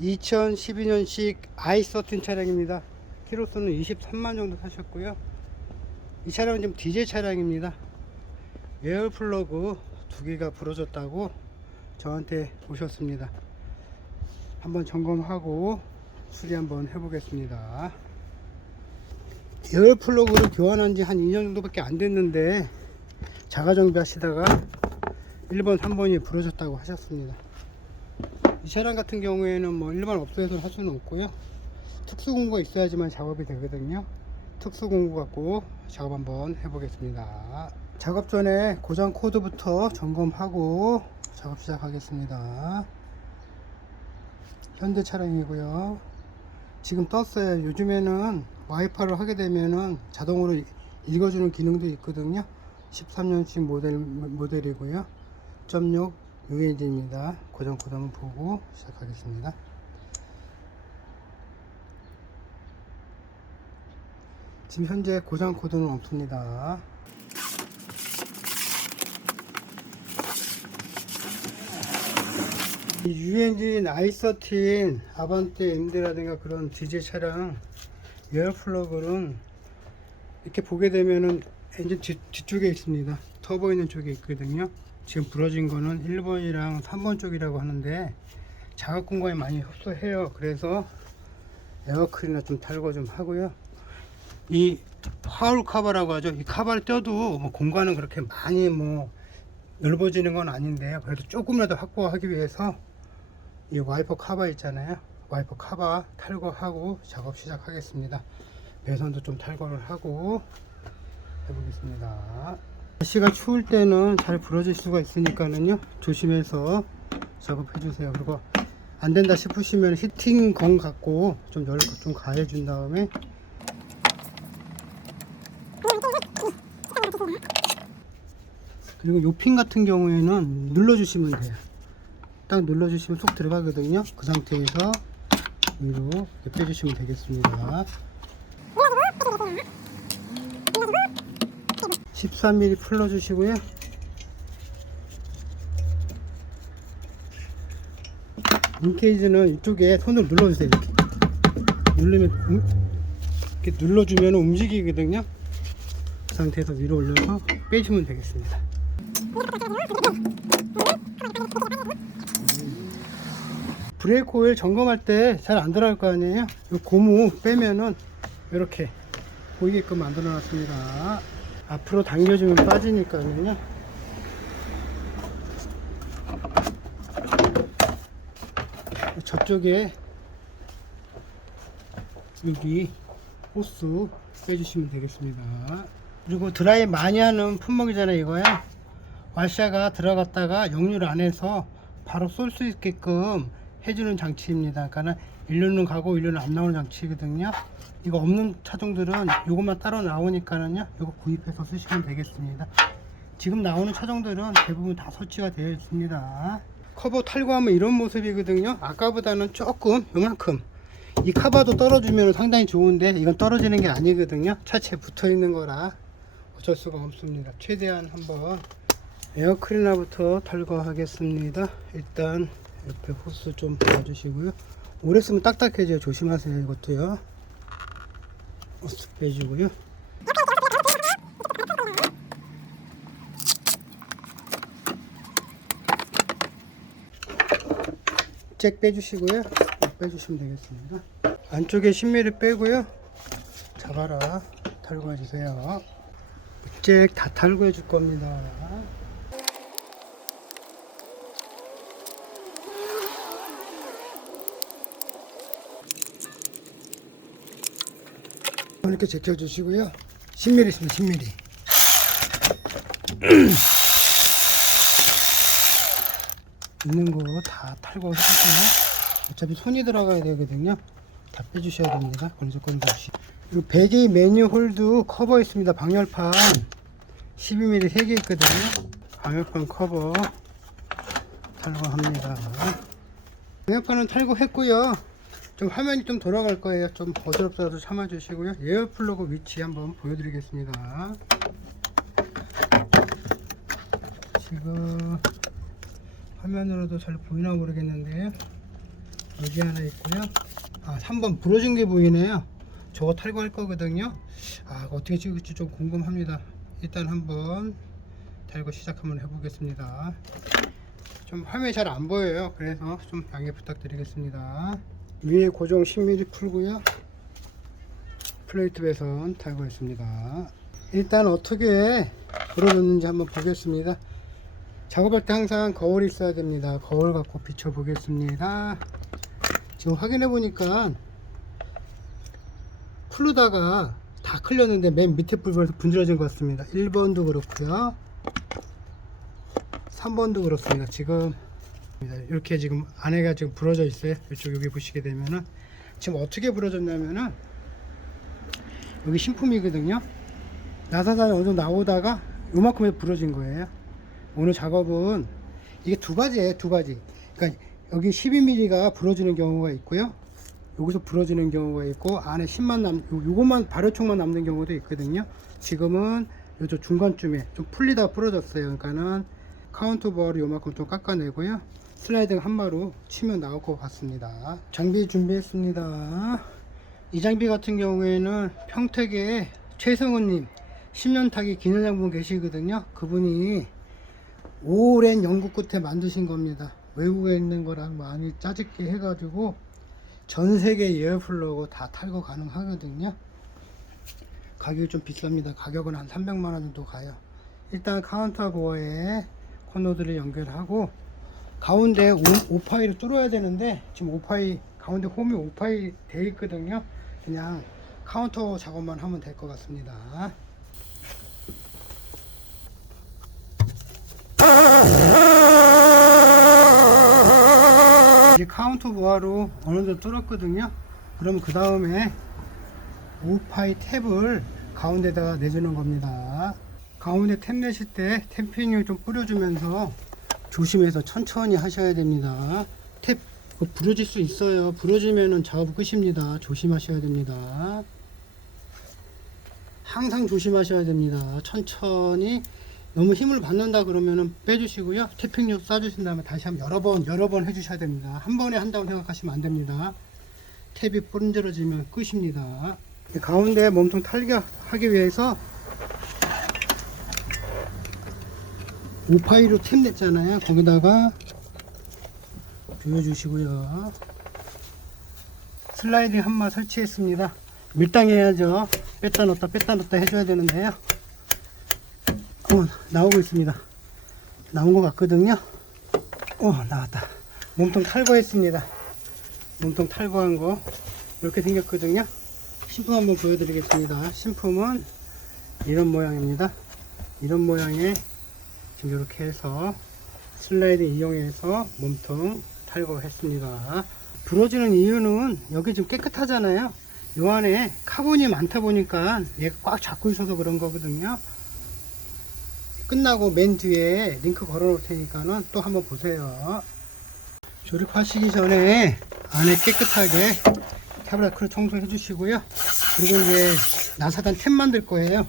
2012년식 i13 차량입니다. 키로수는 23만 정도 타셨고요. 이 차량은 지금 디젤 차량입니다. 에어 플러그 두 개가 부러졌다고 저한테 오셨습니다. 한번 점검하고 수리 한번 해보겠습니다. 에어 플러그를 교환한 지 한 2년 정도밖에 안 됐는데 자가 정비 하시다가 1번, 3번이 부러졌다고 하셨습니다. 이 차량 같은 경우에는 뭐 일반 업소에서 할 수는 없고요. 특수 공구가 있어야지만 작업이 되거든요. 특수 공구 갖고 작업 한번 해보겠습니다. 작업 전에 고장 코드부터 점검하고 작업 시작하겠습니다. 현대 차량이고요. 지금 떴어요. 요즘에는 와이파이를 하게 되면은 자동으로 읽어주는 기능도 있거든요. 13년식 모델, 모델이고요. 1.6 UNG입니다. 고정 코드 한번 보고 시작하겠습니다. 지금 현재 고장 코드는 없습니다. 이 유엔진 i13 아반떼 MD라든가 그런 디젤 차량 에어 플러그는 이렇게 보게 되면은 엔진 뒤, 뒤쪽에 있습니다. 터보 있는 쪽에 있거든요. 지금 부러진 거는 1번이랑 3번 쪽이라고 하는데 자각 공간이 많이 흡수해요. 그래서 에어클이나 좀 탈거 좀 하고요. 이 하울 카바라고 하죠. 이 카바를 떼도 뭐 공간은 그렇게 많이 뭐 넓어지는 건 아닌데요. 그래도 조금이라도 확보하기 위해서 이 와이퍼 카바 있잖아요. 와이퍼 카바 탈거하고 작업 시작하겠습니다. 배선도 좀 탈거를 하고 해보겠습니다. 날씨가 추울 때는 잘 부러질 수가 있으니까는요. 조심해서 작업해 주세요. 그리고 안 된다 싶으시면 히팅 건 갖고 좀 열을 좀 가해 준 다음에 그리고 요핀 같은 경우에는 눌러 주시면 돼요. 딱 눌러 주시면 쏙 들어가거든요. 그 상태에서 위로 빼주시면 되겠습니다. 13mm 풀러 주시고요. 인케이지는 이쪽에 손으로 눌러주세요. 이렇게 누르면 음, 이렇게 눌러주면 움직이거든요. 그 상태에서 위로 올려서 빼주면 되겠습니다. 브레이크 오일 점검할 때 잘 안 들어갈 거 아니에요? 요 고무 빼면은 이렇게 보이게끔 만들어 놨습니다. 앞으로 당겨주면 빠지니까요. 저쪽에 여기 호스 빼주시면 되겠습니다. 그리고 드라이 많이 하는 품목이잖아요, 이거요. 와샤가 들어갔다가 역류 안에서 바로 쏠 수 있게끔 해주는 장치입니다. 그러니까 일륜은 가고 일륜은 안 나오는 장치거든요. 이거 없는 차종들은 이것만 따로 나오니까는요. 이거 구입해서 쓰시면 되겠습니다. 지금 나오는 차종들은 대부분 다 설치가 되어 있습니다. 커버 탈거하면 이런 모습이거든요. 아까보다는 조금 요만큼 이 카바도 떨어지면 상당히 좋은데 이건 떨어지는 게 아니거든요. 차체에 붙어 있는 거라 어쩔 수가 없습니다. 최대한 한번 에어클리너부터 탈거하겠습니다. 일단 옆에 호스 좀 봐주시고요. 오래 쓰면 딱딱해져요. 조심하세요. 이것도요. 빼주고요. 잭 빼주시고요. 빼주시면 되겠습니다. 안쪽에 10mm 빼고요. 잡아라. 탈거해 주세요. 잭 다 탈거해 줄 겁니다. 이렇게 제껴주시고요. 10mm 있습니다. 10mm. 있는 거 다 탈거해주세요. 어차피 손이 들어가야 되거든요. 다 빼주셔야 됩니다. 건조건 없이. 이 베개 메뉴 홀드 커버 있습니다. 방열판 12mm 3개 있거든요. 방열판 커버 탈거합니다. 방열판은 탈거했고요. 좀 화면이 좀 돌아갈 거예요. 좀 어지럽더라도 참아주시고요. 에어 플러그 위치 한번 보여드리겠습니다. 지금 화면으로도 잘 보이나 모르겠는데요. 여기 하나 있고요. 아, 3번 부러진 게 보이네요. 저거 탈거할 거거든요. 아, 어떻게 찍을지 좀 궁금합니다. 일단 한번 달고 시작 한번 해보겠습니다. 좀 화면이 잘 안 보여요. 그래서 좀 양해 부탁드리겠습니다. 위에 고정 10mm 풀고요. 플레이트 배선 달고 있습니다. 일단 어떻게 불어줬는지 한번 보겠습니다. 작업할 때 항상 거울이 있어야 됩니다. 거울 갖고 비춰 보겠습니다. 지금 확인해 보니까 풀르다가 다 클렸는데 맨 밑에 부분에서 분질러진 것 같습니다. 1번도 그렇고요. 3번도 그렇습니다. 지금 이렇게 지금 안에가 지금 부러져 있어요. 이쪽 여기 보시게 되면은 지금 어떻게 부러졌냐면은 여기 신품이거든요. 나사산이 어느 정도 나오다가 요만큼에 부러진 거예요. 오늘 작업은 이게 두 가지예요, 두 가지. 그러니까 여기 12mm가 부러지는 경우가 있고요. 여기서 부러지는 경우가 있고 안에 10만 남, 요- 요것만 발효총만 남는 경우도 있거든요. 지금은 요쪽 중간쯤에 좀 풀리다 부러졌어요. 그러니까는 카운터버를 요만큼 좀 깎아내고요. 슬라이딩 한마로 치면 나올 것 같습니다. 장비 준비했습니다. 이 장비 같은 경우에는 평택에 최성훈님 10년 타기 기능장분 계시거든요. 그분이 오랜 연구 끝에 만드신 겁니다. 외국에 있는 거랑 많이 짜집게 해가지고 전 세계 에어플러그 다 탈거 가능하거든요. 가격이 좀 비쌉니다. 가격은 한 300만 원 정도 가요. 일단 카운터 보어에 코너들을 연결하고 가운데 오, 오파이를 뚫어야 되는데 지금 오파이 가운데 홈이 오파이 돼 있거든요. 그냥 카운터 작업만 하면 될 것 같습니다. 이제 카운터 보아로 어느 정도 뚫었거든요. 그럼 그 다음에 오파이 탭을 가운데다가 내주는 겁니다. 가운데 탭 내실 때 탭핑을 좀 뿌려주면서 조심해서 천천히 하셔야 됩니다. 탭 그거 부러질 수 있어요. 부러지면은 작업 끝입니다. 조심하셔야 됩니다. 항상 조심하셔야 됩니다. 천천히 너무 힘을 받는다 그러면은 빼주시고요. 태핑력 쏴주신 다음에 다시 한번 여러 번 여러 번 해주셔야 됩니다. 한 번에 한다고 생각하시면 안 됩니다. 탭이 부러져지면 끝입니다. 이 가운데 몸통 탈격하기 위해서 오파이로 탭 냈잖아요. 거기다가 조여주시고요. 슬라이딩 한마 설치했습니다. 밀당해야죠. 뺐다 넣었다 뺐다 넣었다 해줘야 되는데요. 어, 나오고 있습니다. 나온 것 같거든요. 어, 나왔다. 몸통 탈거했습니다. 몸통 탈거한 거 이렇게 생겼거든요. 신품 한번 보여드리겠습니다. 신품은 이런 모양입니다. 이런 모양의 지금 이렇게 해서 슬라이드 이용해서 몸통 탈거했습니다. 부러지는 이유는 여기 지금 깨끗하잖아요. 요 안에 카본이 많다 보니까 얘가 꽉 잡고 있어서 그런 거거든요. 끝나고 맨 뒤에 링크 걸어 놓을 테니까는 또 한번 보세요. 조립하시기 전에 안에 깨끗하게 타브라크로 청소해 주시고요. 그리고 이제 나사단 탭 만들 거예요.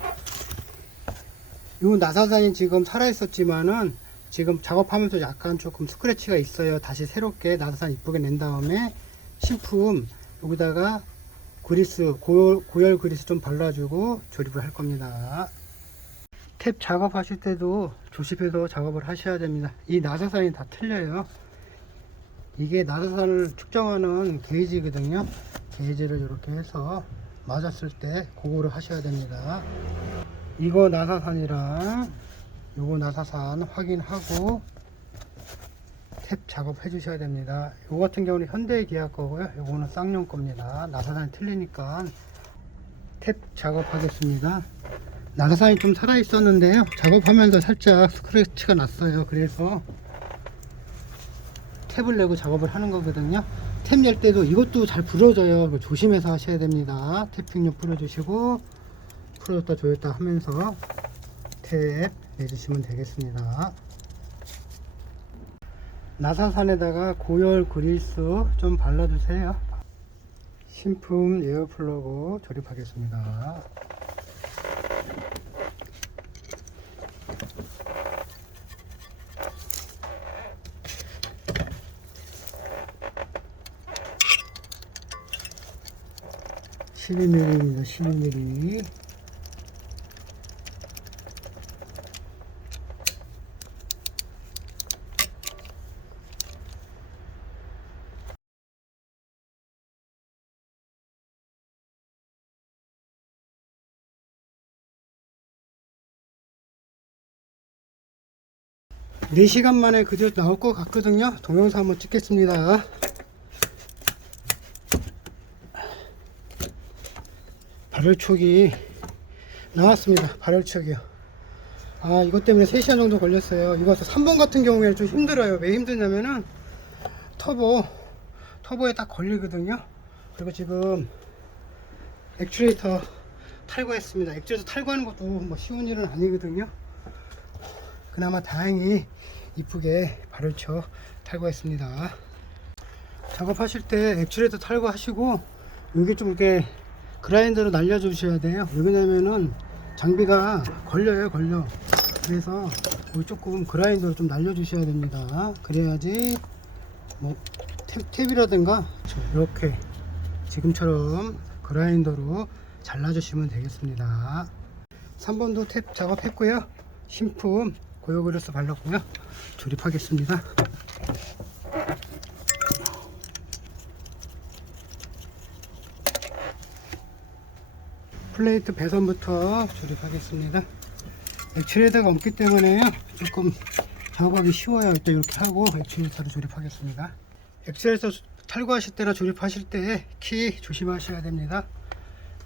요 나사단이 지금 살아 있었지만은 지금 작업하면서 약간 조금 스크래치가 있어요. 다시 새롭게 나사단 이쁘게 낸 다음에 신품 여기다가 그리스 고열, 고열 그리스 좀 발라주고 조립을 할 겁니다. 탭 작업하실 때도 조심해서 작업을 하셔야 됩니다. 이 나사산이 다 틀려요. 이게 나사산을 측정하는 게이지거든요. 게이지를 이렇게 해서 맞았을 때 그거를 하셔야 됩니다. 이거 나사산이랑 요거 나사산 확인하고 탭 작업해 주셔야 됩니다. 요 같은 경우는 현대 기아 거고요. 요거는 쌍용 겁니다. 나사산이 틀리니까 탭 작업하겠습니다. 나사산이 좀 살아 있었는데요. 작업하면서 살짝 스크래치가 났어요. 그래서 탭을 내고 작업을 하는 거거든요. 탭 낼 때도 이것도 잘 부러져요. 조심해서 하셔야 됩니다. 탭핑력 풀어주시고 풀었다 조였다 하면서 탭 내주시면 되겠습니다. 나사산에다가 고열 그릴수 좀 발라주세요. 신품 에어플러그 조립하겠습니다. 12mm입니다 십이 0 m 4시간 만에 그저 나올 것 같거든요. 동영상 한번 찍겠습니다. 발열촉이 나왔습니다. 발열촉이요. 아 이것 때문에 3시간 정도 걸렸어요. 이거 3번 같은 경우에는 좀 힘들어요. 왜 힘드냐면은 터보 터보에 딱 걸리거든요. 그리고 지금 액츄레이터 탈거했습니다. 액츄레이터 탈거하는 것도 뭐 쉬운 일은 아니거든요. 그나마 다행히 이쁘게 발열쳐 탈거했습니다. 작업하실 때 액추레이터 탈거하시고 여기 좀 이렇게 그라인더로 날려주셔야 돼요. 왜냐면은 장비가 걸려요, 걸려. 그래서 조금 그라인더로 좀 날려주셔야 됩니다. 그래야지 뭐 탭, 탭이라든가 이렇게 지금처럼 그라인더로 잘라주시면 되겠습니다. 3번도 탭 작업했고요. 신품 고요그레스 발랐고요. 조립하겠습니다. 플레이트 배선부터 조립하겠습니다. 액추레이터가 없기 때문에요. 조금 작업하기 쉬워요. 일단 이렇게 하고 액추레이터를 조립하겠습니다. 액추레이터 탈거하실 때나 조립하실 때 키 조심하셔야 됩니다.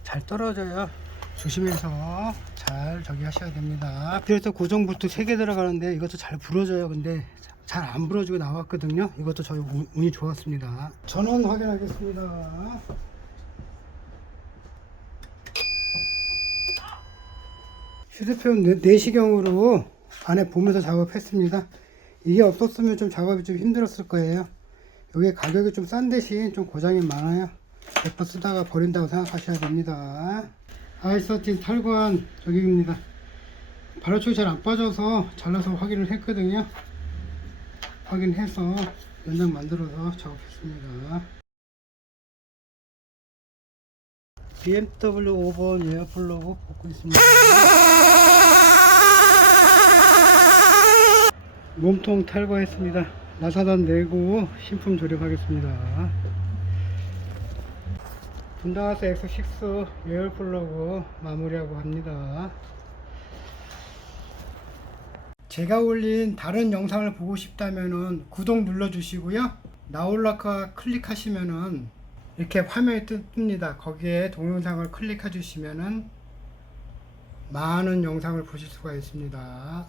잘 떨어져요. 조심해서 잘 저기 하셔야 됩니다. 그래서 고정 볼트 3개 들어가는데 이것도 잘 부러져요. 근데 잘 안 부러지고 나왔거든요. 이것도 저희 운- 운이 좋았습니다. 전원 확인하겠습니다. 휴대폰 내- 내시경으로 안에 보면서 작업했습니다. 이게 없었으면 좀 작업이 좀 힘들었을 거예요. 이게 가격이 좀 싼 대신 좀 고장이 많아요. 몇번 쓰다가 버린다고 생각하셔야 됩니다. 아이서틴 탈거한 저기입니다. 발효촉이 잘안 빠져서 잘라서 확인을 했거든요. 확인해서 연장 만들어서 작업했습니다. BMW 5번 에어플러그 뽑고 있습니다. 몸통 탈거했습니다. 나사단 내고 신품 조립하겠습니다. 분당하스 X6 에어플러그 마무리하고 합니다. 제가 올린 다른 영상을 보고 싶다면은 구독 눌러주시고요. 나올라카 클릭하시면은 이렇게 화면이 뜹- 뜹니다. 거기에 동영상을 클릭해 주시면은 많은 영상을 보실 수가 있습니다.